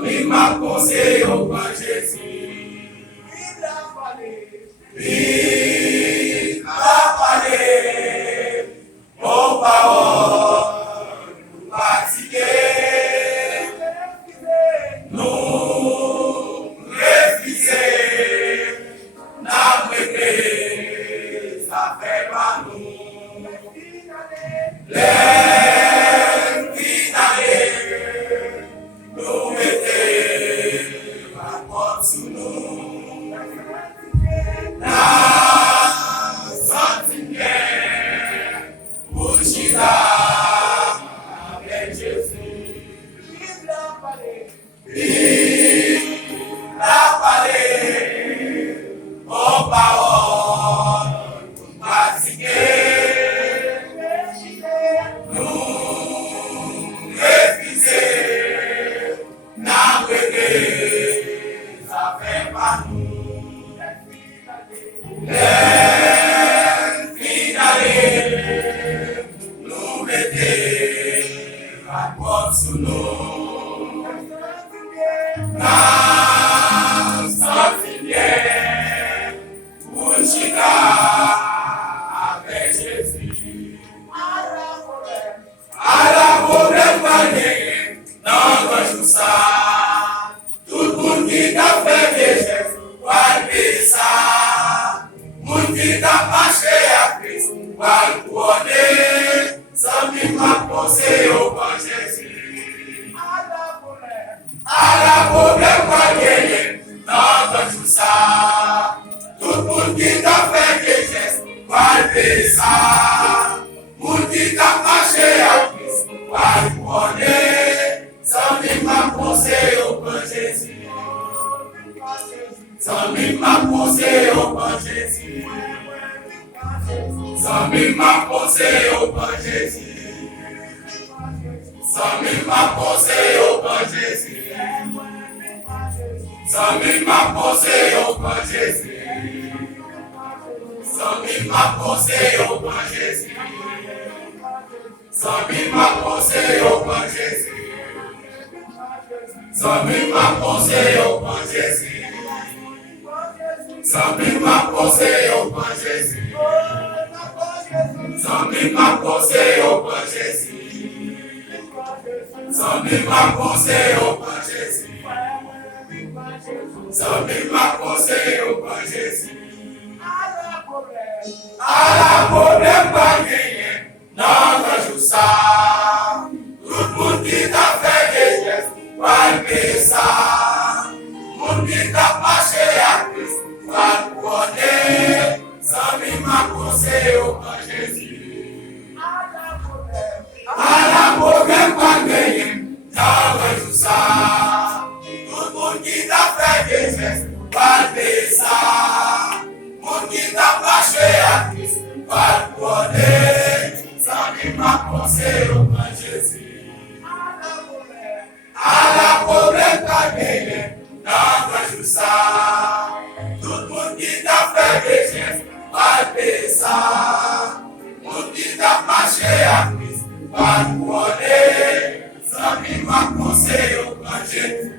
mi ma conseille au grand Jésus. Vive la vallée, aux paroles fatiguées, nous refuser, n'abreuver, ça fait pas nous. Les finales, nous mettez la porte sous nous. Avec Jésus, vive la vallée, aux paroles fatiguées, nous refuser, n'abreuver, ça fait pas nous. Les finales, nous mettez la porte sous nous. Dans sa filière, pour Chica avec Jésus. À la problème panier, dans le jour ça, tout le monde qui a fait des gestes, va le ça. Moun qui t'a marché à Christ, va le couronner, sans même penser au grand Jésus. À la problème, pas gagner, dans tout ça. Tout le monde qui t'a fait des gestes, va le ça. Moun qui t'a marché à Christ, va le couronner, sans même penser au grand Jésus. Sans même penser au grand Jésus. Sans même penser au grand Jésus. Sans même penser au grand Jésus. Sans même penser au grand Jésus. Sans même penser au grand Jésus. Sans même penser au grand Jésus. Sans même penser au grand Jésus. Sans même penser au grand Jésus. Sans même penser au grand Jésus. Sans même penser au grand Jésus. Sans même penser au grand Jésus. À la problème pas gagner, dans le jour ça. Tout le monde qui t'a fait des gestes, va le ça. Mon qui t'a marché à Christ, va le couronner, sans même penser au grand Jésus. À la problème pas gagner, dans le jour ça. Tout le monde qui t'a fait des gestes, va le ça. Mon qui t'a marché à Christ, va le couronner, sans même penser au grand Jésus. À la problème pas gagner, dans le jour ça. Tout le monde qui t'a fait des gestes, va le ça. Mon qui t'a marché à Christ, va le couronner, sans même penser au grand Jésus.